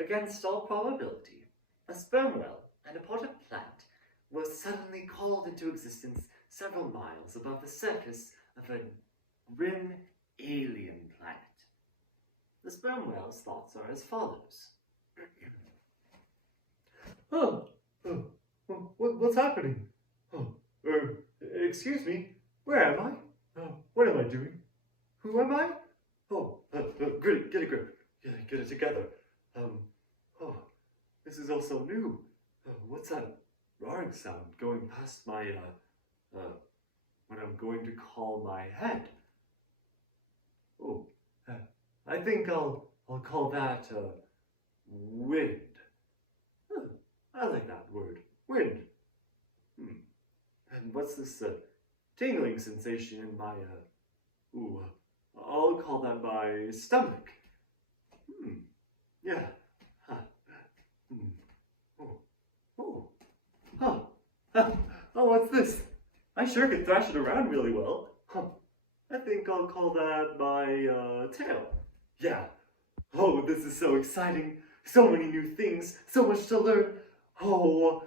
Against all probability, a sperm whale and a potted plant were suddenly called into existence several miles above the surface of a grim alien planet. The sperm whale's thoughts are as follows. Oh, what's happening? Oh, excuse me, where am I? What am I doing? Who am I? Oh, get a grip, get it together. Oh, this is all so new. What's that roaring sound going past my, when I'm going to call my head? Oh, I think I'll call that, wind. Huh, I like that word, wind. And what's this, tingling sensation in my, I'll call that my stomach. Yeah. Huh. Oh. Oh, what's this? I sure can thrash it around really well. I think I'll call that my, tail. Yeah. Oh, this is so exciting. So many new things, so much to learn. Oh,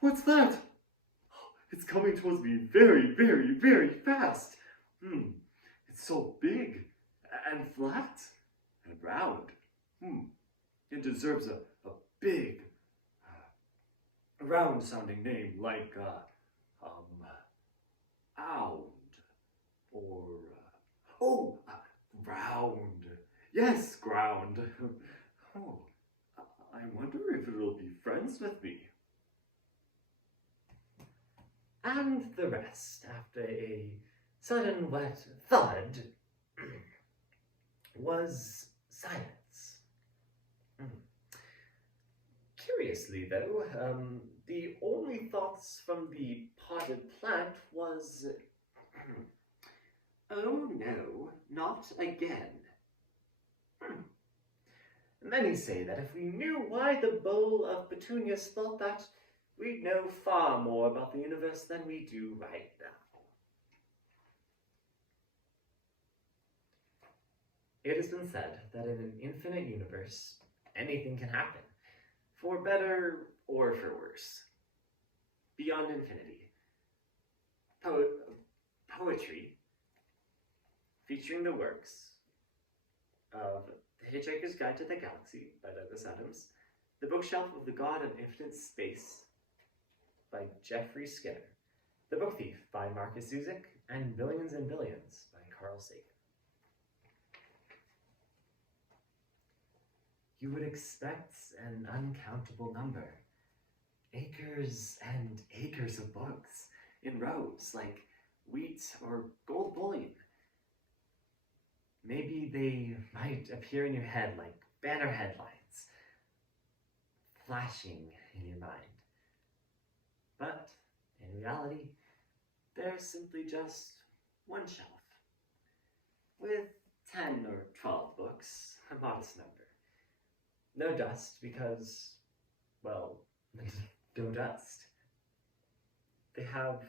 what's that? It's coming towards me very, very, very fast. It's so big and flat and round. It deserves a big, round-sounding name like, ound or, round. Yes, ground. Oh, I wonder if it'll be friends with me. And the rest, after a sudden wet thud, was silence. Curiously, though, the only thoughts from the potted plant was, oh no, not again. Many say that if we knew why the bowl of petunias thought that, we'd know far more about the universe than we do right now. It has been said that in an infinite universe, anything can happen, for better or for worse. Beyond infinity, poetry, featuring the works of The Hitchhiker's Guide to the Galaxy by Douglas Adams, The Bookshelf of the God of Infinite Space by Jeffrey Skinner, The Book Thief by Marcus Zuzik, and Billions and Billions by Carl Sagan. You would expect an uncountable number. Acres and acres of books in rows like wheat or gold bullion. Maybe they might appear in your head like banner headlines, flashing in your mind. But in reality, they're simply just one shelf with 10 or 12 books, a modest number. No dust because, well, no dust. They have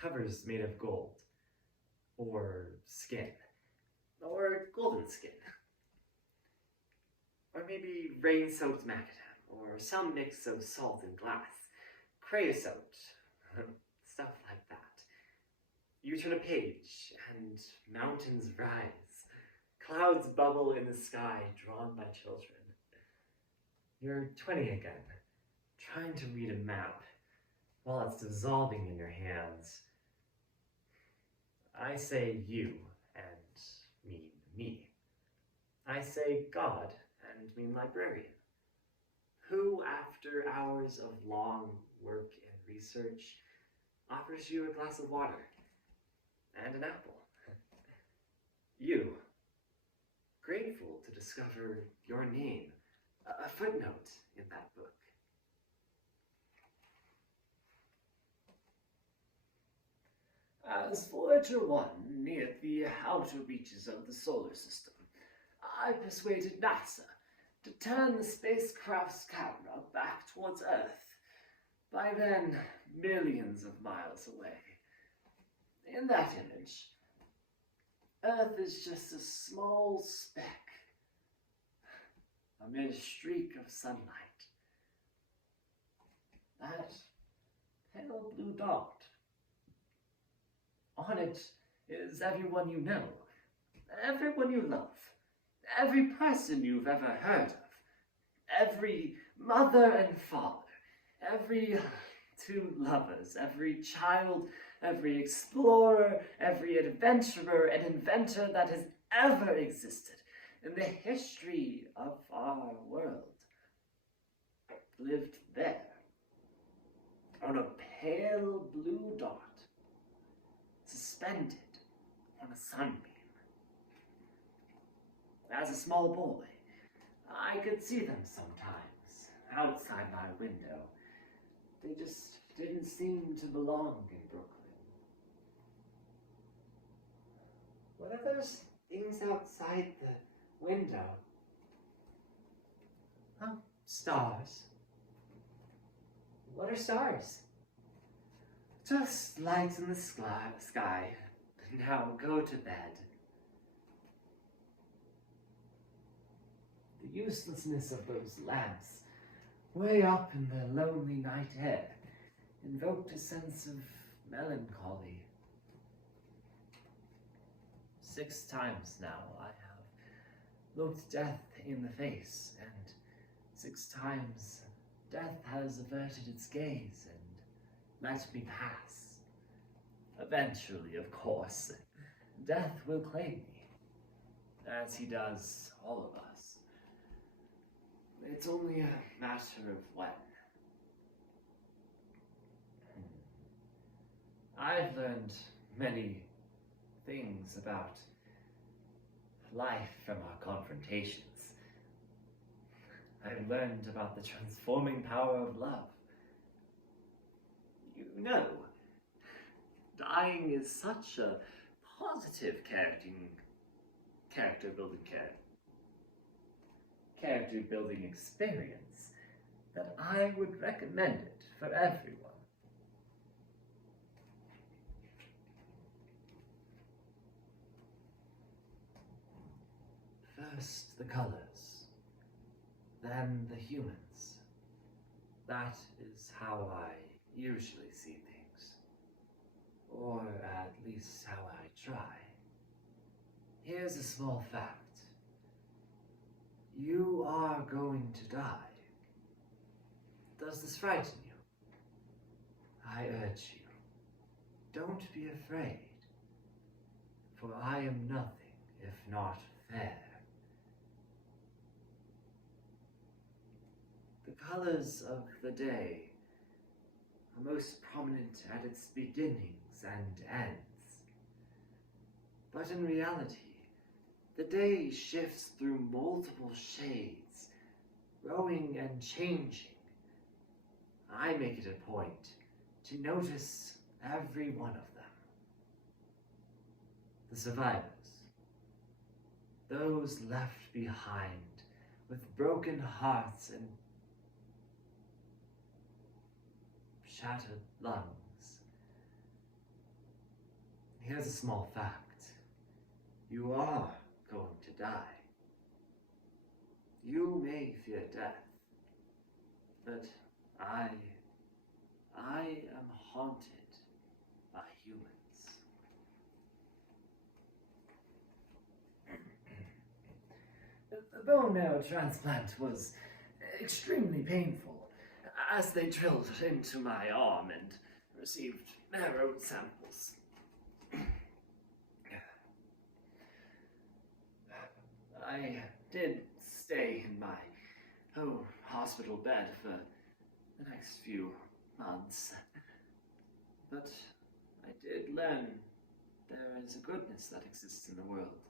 covers made of gold, or skin, or golden skin, or maybe rain-soaked macadam, or some mix of salt and glass, creosote, stuff like that. You turn a page, and mountains rise, clouds bubble in the sky drawn by children. You're 20 again, trying to read a map while it's dissolving in your hands. I say you and mean me. I say God and mean librarian, who, after hours of long work and research, offers you a glass of water and an apple. You, grateful to discover your name, a footnote in that book. As Voyager 1 neared the outer reaches of the solar system, I persuaded NASA to turn the spacecraft's camera back towards Earth, by then millions of miles away. In that image, Earth is just a small speck amid a streak of sunlight. That pale blue dot. On it is everyone you know, everyone you love, every person you've ever heard of, every mother and father, every two lovers, every child, every explorer, every adventurer and inventor that has ever existed in the history of our world lived there, on a pale blue dot, suspended on a sunbeam. As a small boy, I could see them sometimes, outside my window. They just didn't seem to belong in Brooklyn. What are those things outside the window? Oh, stars. What are stars? Just lights in the sky. Now go to bed. The uselessness of those lamps, way up in the lonely night air, invoked a sense of melancholy. 6 times now I have looked death in the face, and 6 times death has averted its gaze and let me pass. Eventually, of course, death will claim me, as he does all of us. It's only a matter of when. I've learned many things about life from our confrontations. I've learned about the transforming power of love. You know, dying is such a positive character building experience that I would recommend it for everyone. First the colors, then the humans. That is how I usually see things. Or at least how I try. Here's a small fact. You are going to die. Does this frighten you? I urge you, don't be afraid, for I am nothing if not fair. The colors of the day are most prominent at its beginnings and ends. But in reality, the day shifts through multiple shades, growing and changing. I make it a point to notice every one of them. The survivors, those left behind with broken hearts and shattered lungs. Here's a small fact. You are going to die. You may fear death, but I am haunted by humans. The bone marrow transplant was extremely painful, as they drilled into my arm and received marrow samples. I did stay in my hospital bed for the next few months, but I did learn there is a goodness that exists in the world.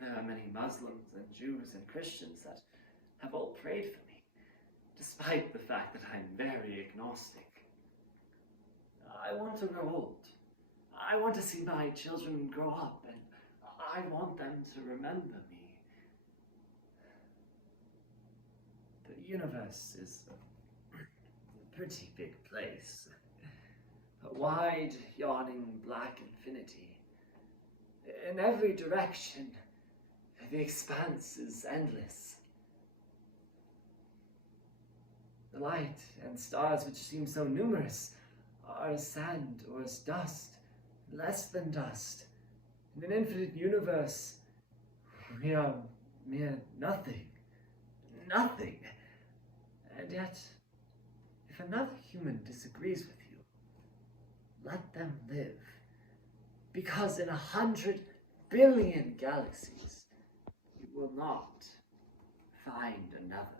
There are many Muslims and Jews and Christians that have all prayed for me, despite the fact that I'm very agnostic. I want to grow old. I want to see my children grow up, and I want them to remember me. The universe is a pretty big place. A wide, yawning black infinity. In every direction, the expanse is endless. light and stars which seem so numerous are as sand or as dust, less than dust. In an infinite universe, we are mere nothing. Nothing. And yet, if another human disagrees with you, let them live. Because in 100 billion galaxies, you will not find another.